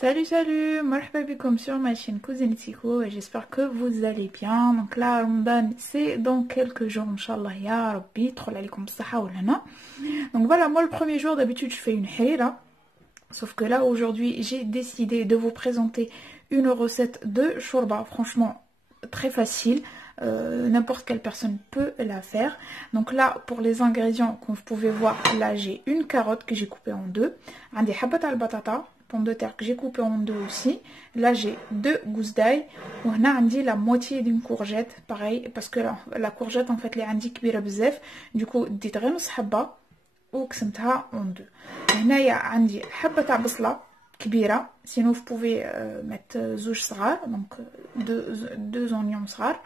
Salut, salut, marhaba bikoum sur ma chaîne Cousine Tico et j'espère que vous allez bien. Donc là, Ramadan, c'est dans quelques jours, Inch'Allah, ya Rabbi, trolla alaykoum saha ou lana. Donc voilà, moi le premier jour, d'habitude, je fais une harira. Sauf que là, aujourd'hui, j'ai décidé de vous présenter une recette de shorba. Franchement, très facile. N'importe quelle personne peut la faire. Donc là, pour les ingrédients, comme vous pouvez voir, là, j'ai une carotte que j'ai coupée en deux. Un des habat al batata, pommes de terre que j'ai coupée en deux aussi. Là, j'ai deux gousses d'ail. On a dit la moitié d'une courgette, pareil, parce que la courgette, en fait, les indi kbira bzef. Du coup, dites غنص حبة وقسمتها en deux. هنايا عندي حبة تاع بصلة كبيرة. Sinon, vous pouvez mettre زوج صغار, donc deux oignons صغار.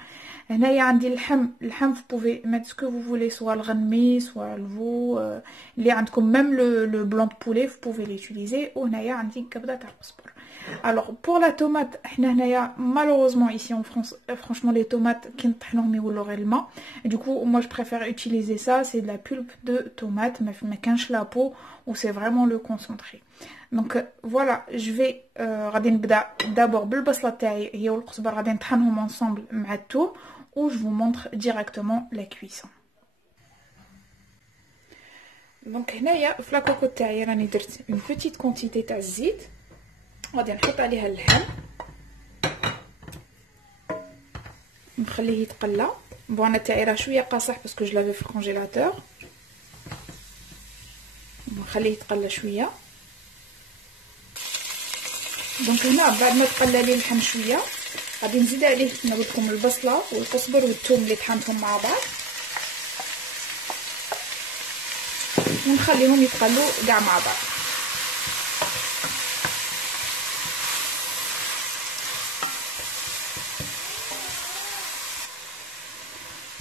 هنايا عندي اللحم vous pouvez mettre ce que vous voulez, soit le غنمي, soit le veau, اللي عندكم, même le blanc de poulet vous pouvez l'utiliser. وهنايا عندي كبدة تاع القزبر. Alors pour la tomate, malheureusement ici en France, franchement les tomates qui نطحنوهم يولوا غير الماء. Du coup moi je préfère utiliser ça, c'est de la pulpe de tomate, ما كانش la peau, ou c'est vraiment le concentré. Donc voilà, je vais غادي نبدا d'abord بالبصله تاعي هي والقزبر, غادي نطحنهم ensemble مع الثوم, ou je vous montre directement la cuisson. Donc هنايا في لاكوكو تاعي راني درت une petite quantité تاع الزيت, غادي نحط عليها اللحم نخليه يتقلى. بون انا تاعي راه شويه قاصح باسكو جو لافي في الكونجيلاتور, نخليه يتقلى شويه. دونك هنا بعد ما تقلى لي اللحم شويه غادي نزيد عليه كما قلت لكم البصله والقزبر والثوم اللي طحنتهم مع بعض, ونخليهم يتقلوا كاع مع بعض.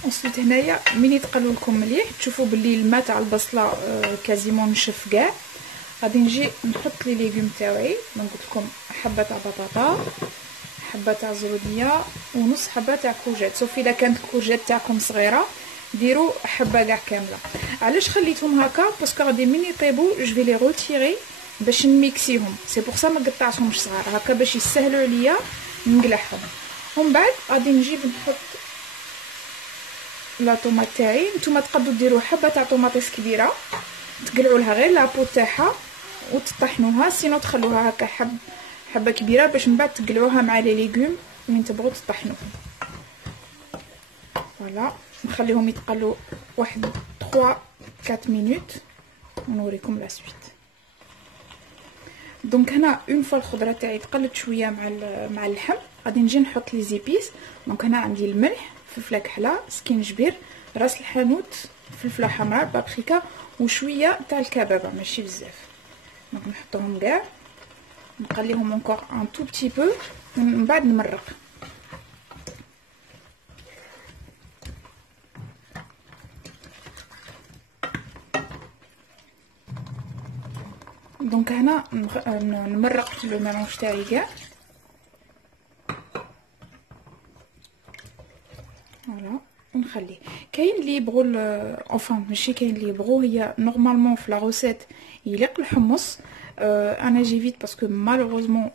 ensuite هنايا ملي يتقلوا لكم مليح تشوفوا باللي الماء تاع البصله كازيمون نشف كاع, غادي نجي نحط لي ليغوم تاعي. قلت لكم حبه تاع بطاطا, حبه تاع زروديه, ونص حبه تاع كورجيت. سوف اذا كانت الكورجيت تاعكم صغيره ديروا حبه كاع كامله. علاش خليتهم هكا؟ باسكو غادي من يطيبوا جو في لي روتيري باش نميكسيهم, سي بور سا ما قطعتهمش صغار هكا باش يسهلوا عليا نقلعهم. ومن بعد غادي نجيب نحط لا طوماط تاعي. نتوما تقدروا ديروا حبه تاع طوماطيس كبيره تقلعوا لها غير لابو تاعها وتطحنوها, سينو تخلوها هكا حبه كبيره باش من بعد تقلعوها مع لي ليغوم من تبغوا تطحنوهم. فوالا نخليهم يتقلوا واحد 3-4 مينوت ونوريكم لا سويت. دونك هنا اون فوا الخضره تاعي تقلت شويه مع اللحم, غادي نجي نحط لي زيبيس. دونك هنا عندي الملح, فلفله كحله, سكينجبير, راس الحانوت, فلفله حمراء, بابريكا, وشويه تاع الكبابه ماشي بزاف. دونك نحطهم كاع, نقليهم encore un tout petit peu, من بعد نمرق. دونك هنا نمرق لو ميلونج تاعي كاع. فوالا ونخليه. كاين اللي يبغوا enfin ماشي كاين اللي يبغوا, هي نورمالمون في لا روسيت يليق الحمص. انا جيفيت باسكو مالوغوزمون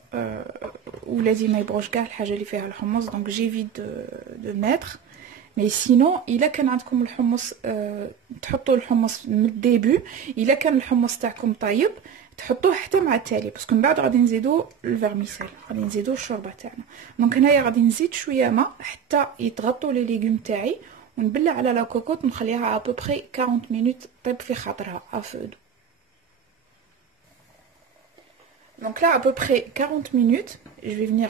ولادي ما يبغوش كاع الحاجه اللي فيها الحمص, دونك جيفيت دو ميتر. مي سينو الا كان عندكم الحمص تحطوا الحمص من الديبو. الا كان الحمص تاعكم طيب تحطوه حتى مع التالي, باسكو من بعد غادي نزيدو الفيرميسيل, غادي نزيدو الشوربه تاعنا. دونك هنايا غادي نزيد شويه ماء حتى يتغطوا لي ليغوم تاعي, ونبلع على لا كوكوط نخليها ا بوبري 40 مينوت طيب في خاطرها افودو. Donc là à peu près 40 minutes, je vais venir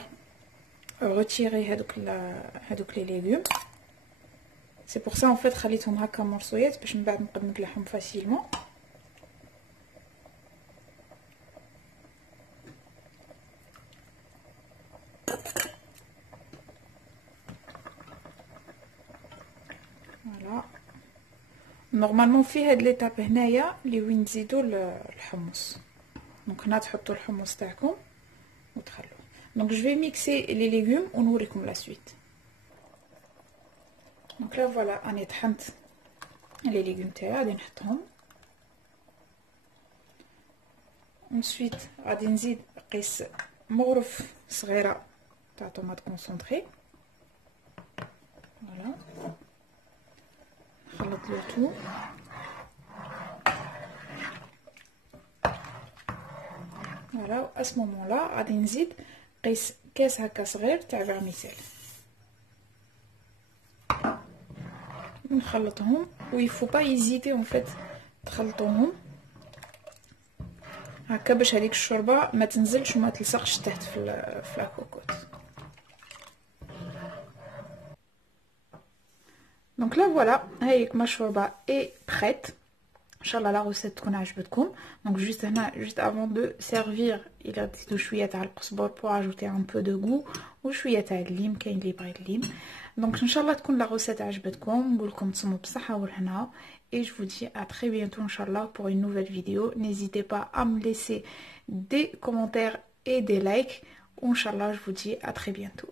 retirer هذوك les légumes. C'est pour ça en fait خليتهم هكا مرصويات باش من بعد نقدر نقلعهم فاسيلمون. فوالا نورمالمون في هاد ليطاب هنايا اللي وين تزيدوا الحمص. دونك هنا تحطوا الحمص تاعكم وتخلوه. دونك جو في ميكسي لي ليغوم ونوريكم لا سويت. دونك لا فوالا اني طحنت لي ليغوم تاعي, غادي نحطهم. ensuite غادي نزيد قيس مغرف صغيره تاع طوماط كونسونطري. فوالا نخلط لو تو. فوالا و اسمو مولا غادي نزيد قيس كاس هكا صغير تاع فيرميسيل نخلطهم. و يفو با يزيدي اون فيت تخلطوهم هكا باش هذيك الشوربه ما تنزلش وما تلصقش تحت في لاكوكوت. دونك لا فوالا هايك ما شوربه اي بريت. ان شاء الله لا روسيت تكون عجبتكم. دونك جوست هنا جوست افون دو سيرفير الى ديتو شويه تاع القزبر بور اجوتي ان بو دو غو وشويه تاع الليم، كاين اللي بغى الليم. دونك ان شاء الله تكون لا روسيت عجبتكم، نقول لكم تصوموا بصحه والهنا. Et je vous dis à très bientôt, Inch'Allah, pour une nouvelle vidéo. N'hésitez pas à me laisser des commentaires et des likes. Inch'Allah, je vous dis à très bientôt.